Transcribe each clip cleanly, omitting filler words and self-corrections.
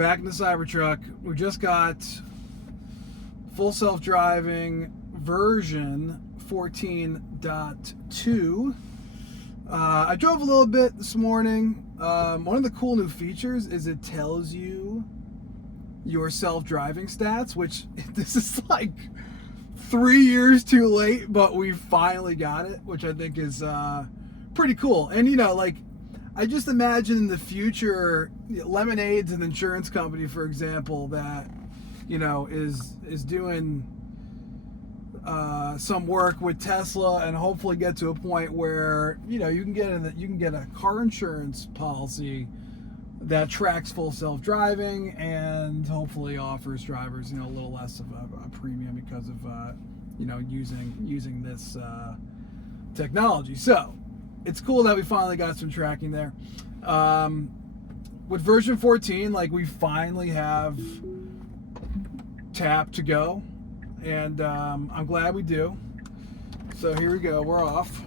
back in the Cybertruck. We just got full self-driving version 14.2. I drove a little bit this morning. One of the cool new features is it tells you your self-driving stats, which this is like 3 years too late, but we finally got it, which I think is pretty cool. And you know, like, I just imagine in the future, Lemonade's an insurance company, for example, that, you know, is doing some work with Tesla, and hopefully get to a point where, you know, you can get a car insurance policy that tracks full self-driving and hopefully offers drivers, you know, a little less of a premium because of you know, using this technology. So it's cool that we finally got some tracking there. With version 14, like, we finally have tap to go, and I'm glad we do. So here we go, we're off.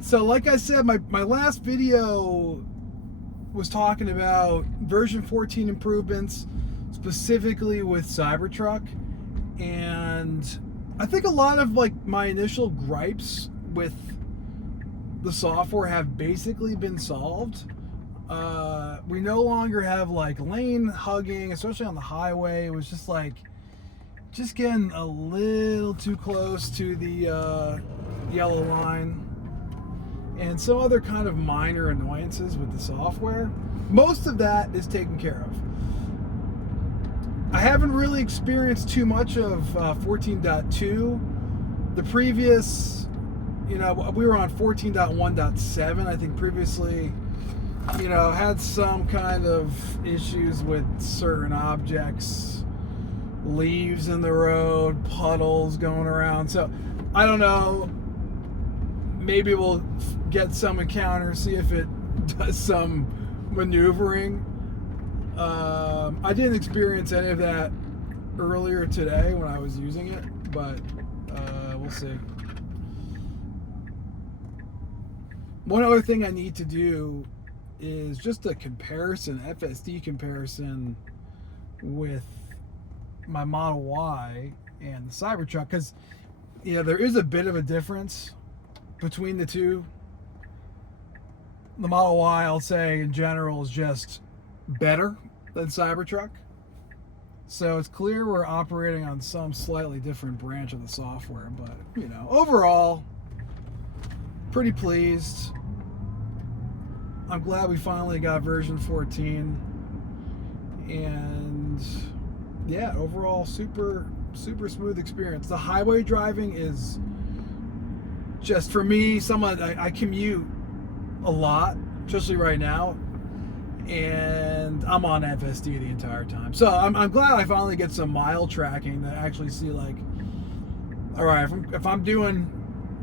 So like I said, my last video was talking about version 14 improvements, specifically with Cybertruck, and I think a lot of, like, my initial gripes with the software have basically been solved. We no longer have, like, lane hugging, especially on the highway. It was just like, just getting a little too close to the yellow line, and some other kind of minor annoyances with the software. Most of that is taken care of. I haven't really experienced too much of 14.2. The previous, you know, we were on 14.1.7, I think previously, you know, had some kind of issues with certain objects, leaves in the road, puddles going around. So I don't know, maybe we'll get some encounter, see if it does some maneuvering. I didn't experience any of that earlier today when I was using it, but we'll see. One other thing I need to do is just a comparison, FSD comparison, with my Model Y and the Cybertruck, because, you know, there is a bit of a difference between the two. The Model Y, I'll say in general, is just better than Cybertruck. So it's clear we're operating on some slightly different branch of the software, but, you know, overall, pretty pleased. I'm glad we finally got version 14, and yeah, overall super smooth experience. The highway driving is just, for me, someone, I commute a lot, especially right now, and I'm on FSD the entire time. So I'm glad I finally get some mile tracking to actually see, like, all right, if I'm doing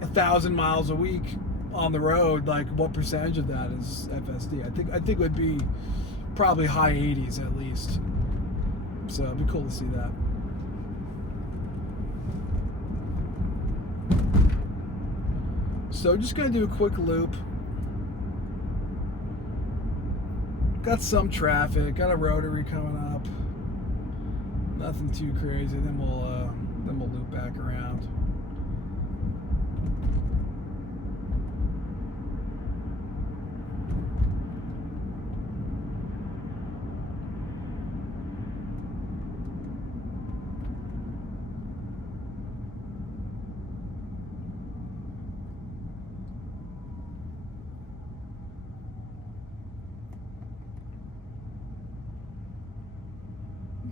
1,000 miles a week on the road, like, what percentage of that is FSD? I think it would be probably high 80s at least. So it'd be cool to see that. So just gonna do a quick loop. Got some traffic, got a rotary coming up. Nothing too crazy. Then we'll loop back around.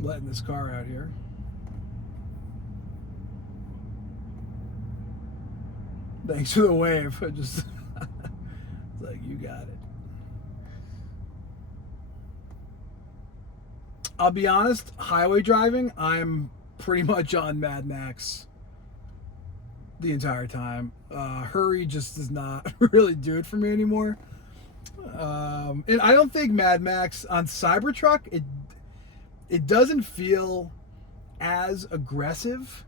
Letting this car out here. Thanks for the wave. I just it's like, you got it. I'll be honest, highway driving, I'm pretty much on Mad Max the entire time. Hurry just does not really do it for me anymore. And I don't think Mad Max on Cybertruck, it doesn't feel as aggressive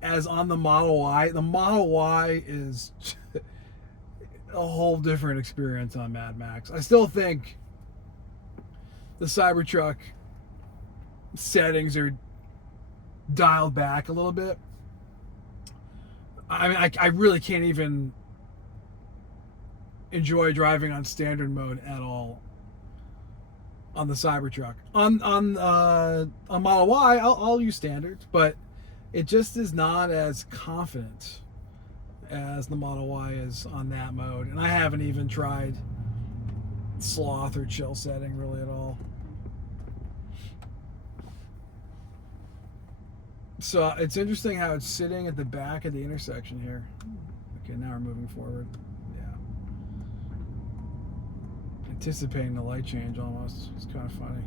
as on the Model Y. The Model Y is a whole different experience on Mad Max. I still think the Cybertruck settings are dialed back a little bit. I mean, I really can't even enjoy driving on standard mode at all on the Cybertruck. On Model Y, I'll use standard, but it just is not as confident as the Model Y is on that mode. And I haven't even tried sloth or chill setting really at all. So it's interesting how it's sitting at the back of the intersection here. Okay, now we're moving forward. Yeah. Anticipating the light change almost. It's kind of funny.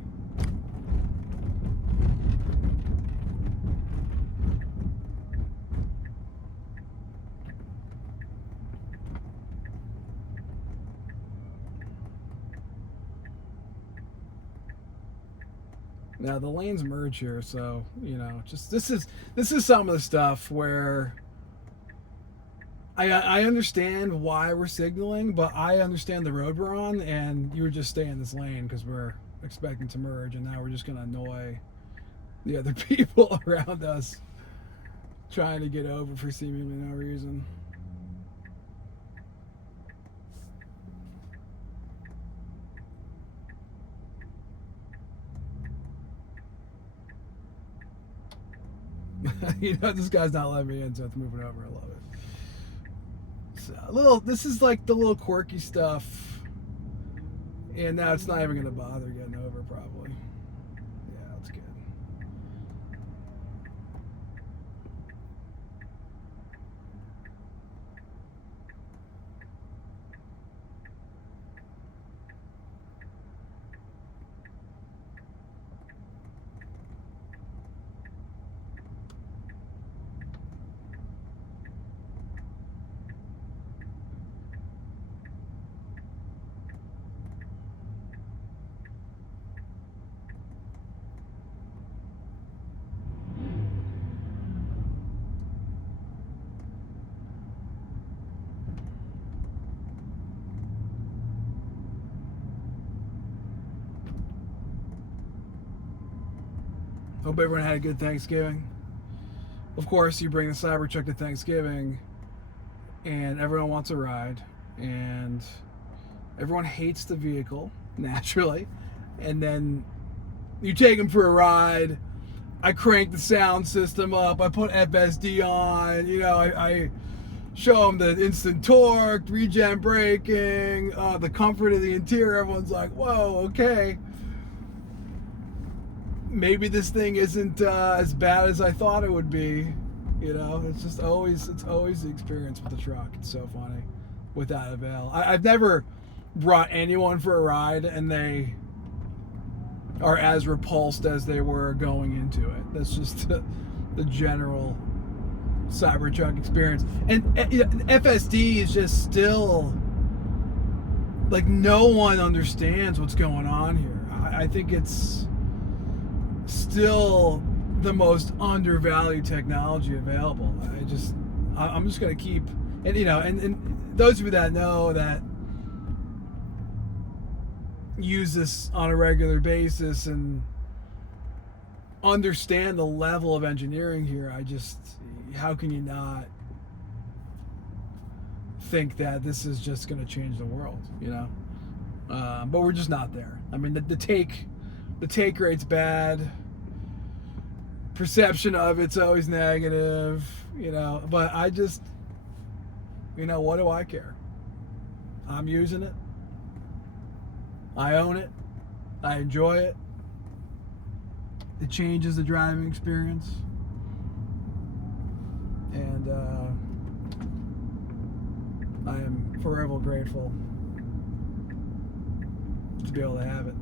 Now the lanes merge here, so you know, just this is some of the stuff where I understand why we're signaling, but I understand the road we're on, and you would just stay in this lane because we're expecting to merge, and now we're just gonna annoy the other people around us trying to get over for seemingly no reason. You know, this guy's not letting me in, so it's moving over. I love it. So, this is like the little quirky stuff, and now it's not even going to bother getting over, probably. Yeah, that's good. Hope everyone had a good Thanksgiving. Of course, you bring the Cybertruck to Thanksgiving, and everyone wants a ride, and everyone hates the vehicle, naturally, and then you take them for a ride. I crank the sound system up, I put FSD on, you know, I show them the instant torque, regen braking, the comfort of the interior. Everyone's like, whoa, okay. Maybe this thing isn't as bad as I thought it would be. You know, it's always the experience with the truck. It's so funny, without avail. I've never brought anyone for a ride and they are as repulsed as they were going into it. That's just the general Cybertruck experience. And FSD is just still like, no one understands what's going on here. I think it's still the most undervalued technology available. I'm just gonna keep, and you know, and those of you that know that use this on a regular basis and understand the level of engineering here, how can you not think that this is just gonna change the world, you know? But we're just not there. I mean, the take rate's bad. Perception of it's always negative, you know, but you know, what do I care? I'm using it. I own it. I enjoy it. It changes the driving experience. And I am forever grateful to be able to have it.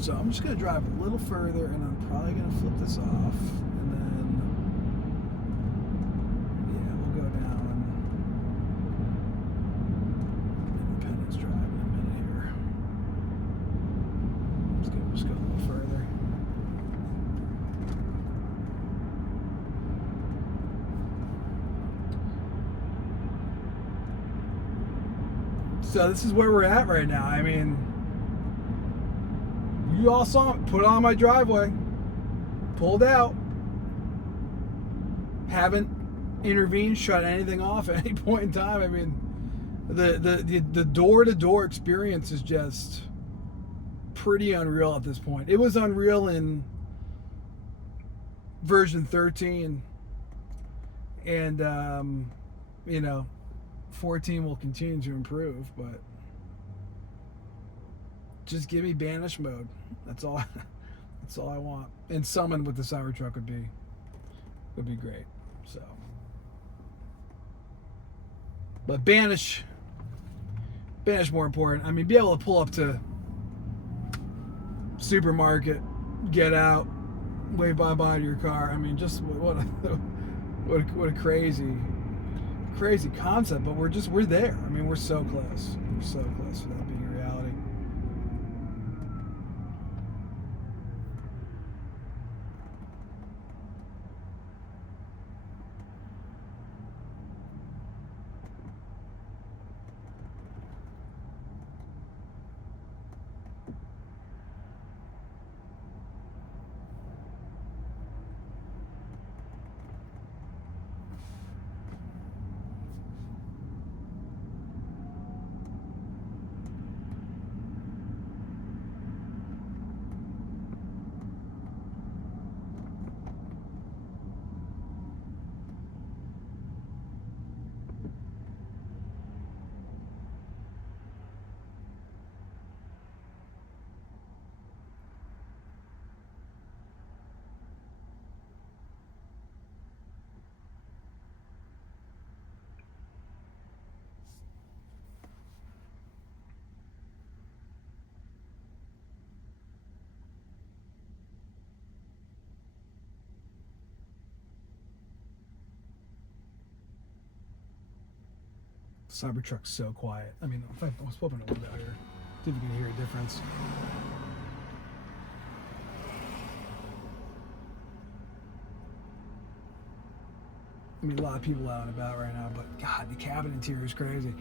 So I'm just going to drive a little further, and I'm probably going to flip this off, and then, yeah, we'll go down Independence Drive in a minute here. Just go a little So this is where we're at right now. I mean, you all saw it. Put on my driveway, pulled out, haven't intervened, shut anything off at any point in time. I mean, the door-to-door experience is just pretty unreal at this point. It was unreal in version 13, and you know, 14 will continue to improve, but just give me banish mode. That's all. That's all I want. And summon with the Cybertruck would be great. So, but banish more important. I mean, be able to pull up to supermarket, get out, wave bye to your car. I mean, just what a crazy concept. But we're there. I mean, we're so close. We're so close to that being a reality. Cybertruck's so quiet. I mean, in fact, I was flipping a little bit here. See if you can hear a difference. I mean, a lot of people out and about right now, but God, the cabin interior is crazy.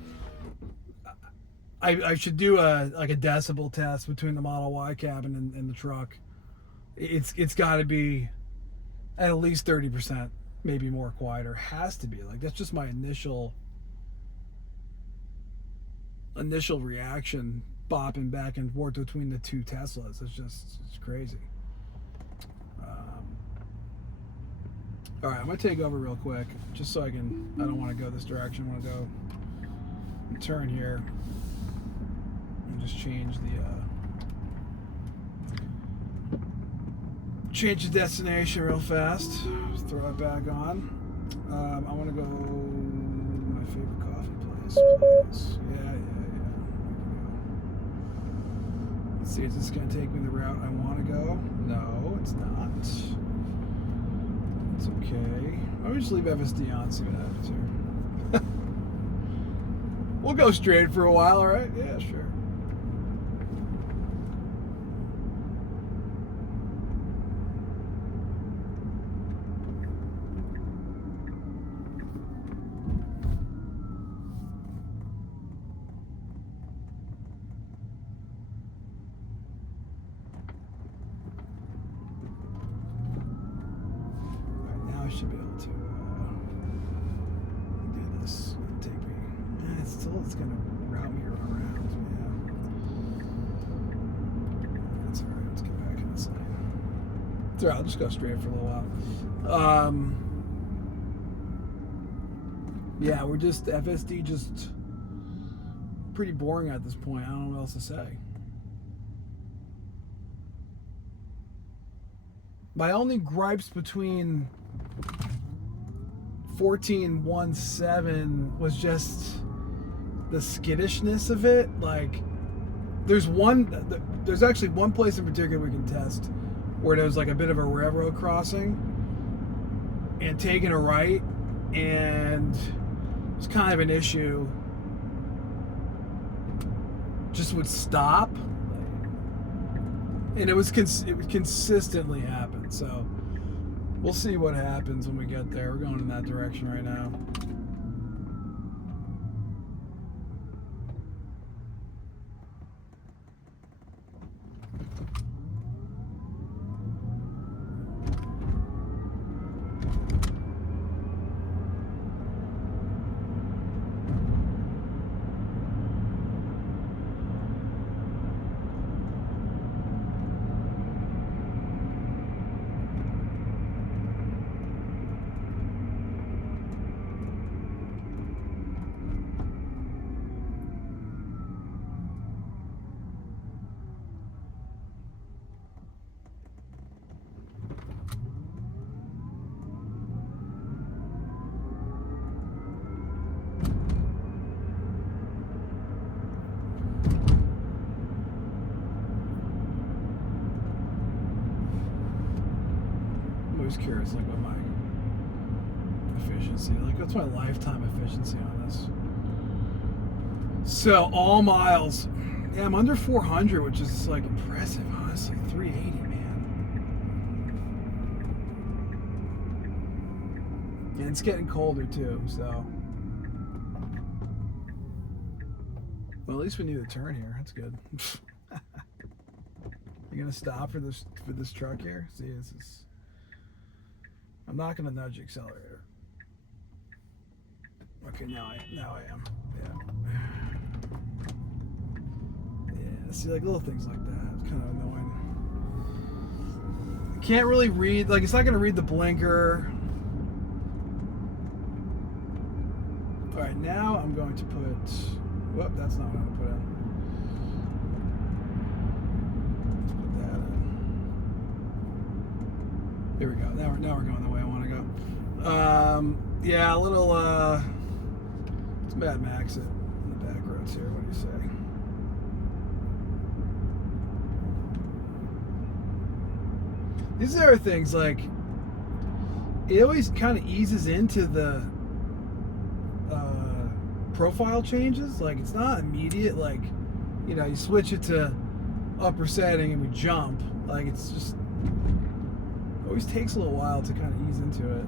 I should do a decibel test between the Model Y cabin and the truck. It's got to be at least 30%, maybe more quieter. Has to be. Like, that's just my initial reaction, bopping back and forth between the two Teslas. It's crazy. All right, I'm gonna take over real quick, just so I don't want to go this direction. I want to go and turn here and just change the destination real fast. Just throw it back on. I want to go to my favorite coffee place, please. Yeah. Let's see, is this going to take me the route I want to go? No, it's not. It's okay. I'll just leave FSD on, see what happens here. We'll go straight for a while, alright? Yeah, sure. Should be able to do this. Take me. It's gonna route me around. Yeah. That's alright. Let's get back in this lane. It's alright. I'll just go straight for a little while. Yeah, we're just FSD, just pretty boring at this point. I don't know what else to say. My only gripes between 14.17 was just the skittishness of it. Like, there's actually one place in particular we can test where there was like a bit of a railroad crossing and taking a right, and it's kind of an issue. Just would stop, and it would consistently happen. So we'll see what happens when we get there. We're going in that direction right now. just curious, like, what my efficiency, like, what's my lifetime efficiency on this? So, all miles. Yeah, I'm under 400, which is, like, impressive, honestly. 380, man. And it's getting colder, too, so. Well, at least we need a turn here. That's good. You're gonna stop for this truck here? See, this is. I'm not gonna nudge the accelerator. Okay, now I am. Yeah. Yeah. See, like little things like that. It's kind of annoying. I can't really read. Like, it's not gonna read the blinker. All right, now I'm going to put. Whoop, that's not what I'm gonna put in. Here we go. Now we're going the way I want to go. Yeah, a little. It's Mad Max it in the back roads here. What do you say? These are things like it always kind of eases into the profile changes. Like it's not immediate. Like you switch it to upper setting and we jump. Like it's just. Always takes a little while to kind of ease into it.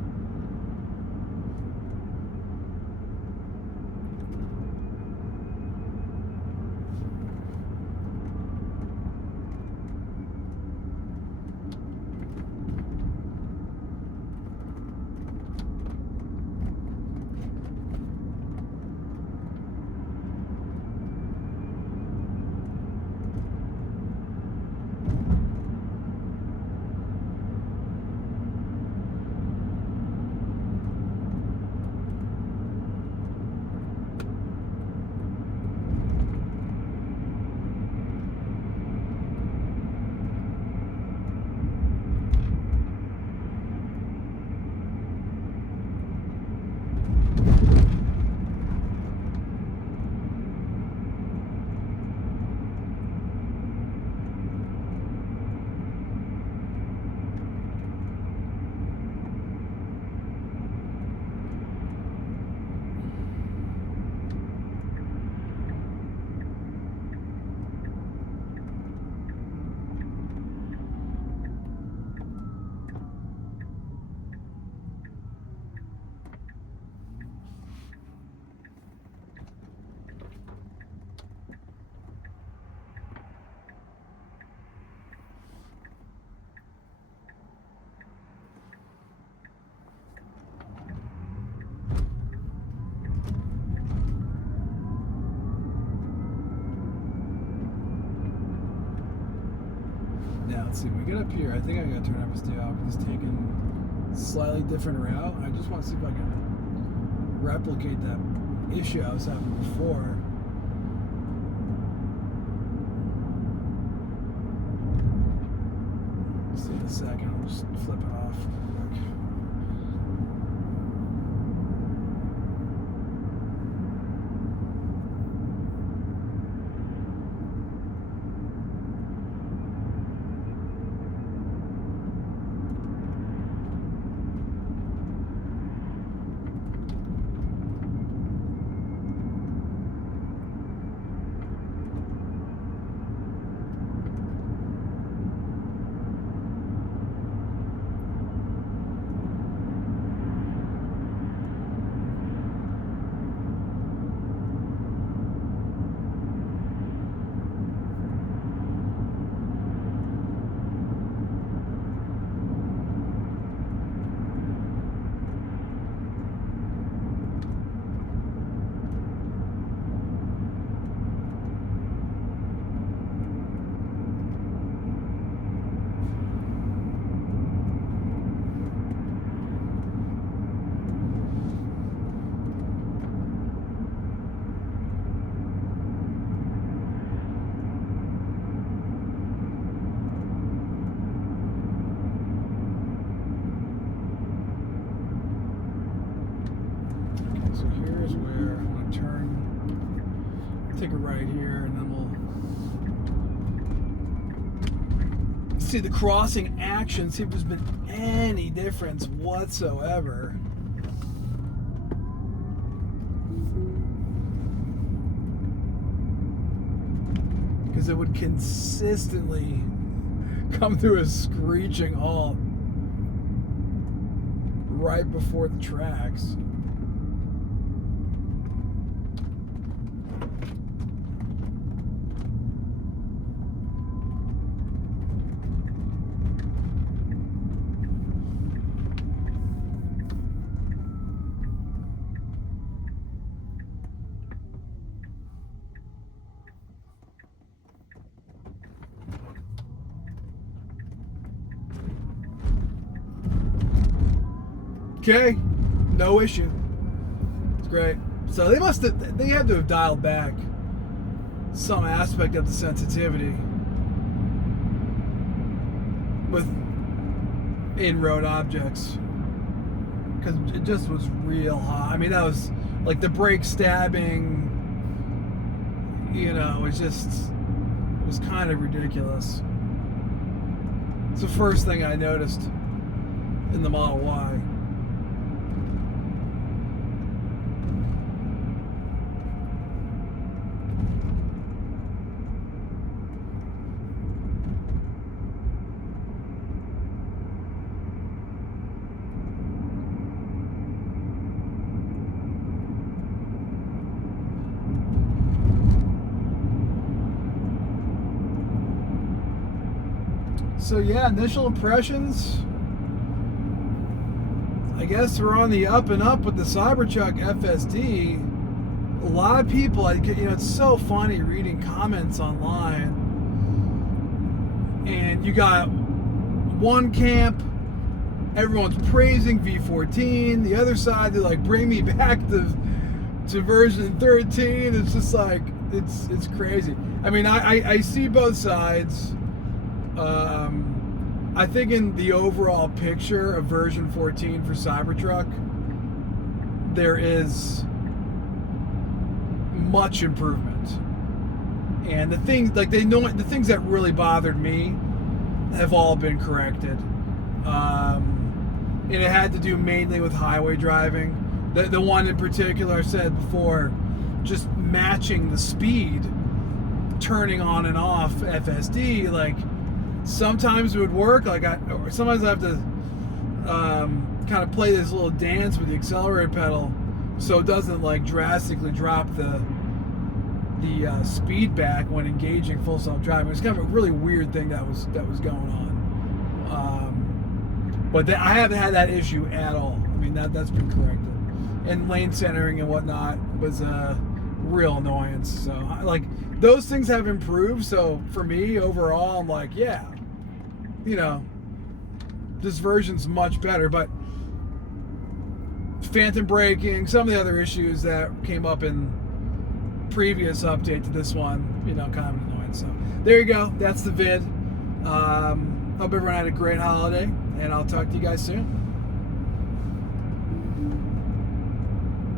Now, let's see, when we get up here, I think I'm going to turn FSD off because it's taking a slightly different route. I just want to see if I can replicate that issue I was having before. See in a second, I'll just flip it off. take a right here, and then we'll see the crossing action, see if there's been any difference whatsoever. Because it would consistently come through a screeching halt right before the tracks. Okay, no issue. It's great. So they had to have dialed back some aspect of the sensitivity with in-road objects, because it just was real hot. I mean, that was like the brake stabbing, you know, it was kind of ridiculous. It's the first thing I noticed in the Model Y. So yeah, initial impressions, I guess we're on the up and up with the Cybertruck FSD. A lot of people, it's so funny reading comments online, and you got one camp, everyone's praising V14, the other side, they're like, bring me back to version 13. It's just like, it's crazy. I mean, I see both sides. I think in the overall picture of version 14 for Cybertruck, there is much improvement, and the things the things that really bothered me have all been corrected, and it had to do mainly with highway driving. The one in particular I said before, just matching the speed, turning on and off FSD, like. Sometimes it would work, sometimes I have to kind of play this little dance with the accelerator pedal so it doesn't like drastically drop the speed back when engaging full self-driving. It's kind of a really weird thing that was going on. But I haven't had that issue at all. I mean, that's been corrected. And lane centering and whatnot was a real annoyance. So those things have improved. So for me overall, I'm like, yeah, this version's much better. But phantom braking, some of the other issues that came up in previous update to this one, kind of annoying. So there you go. That's the vid. Hope everyone had a great holiday, and I'll talk to you guys soon.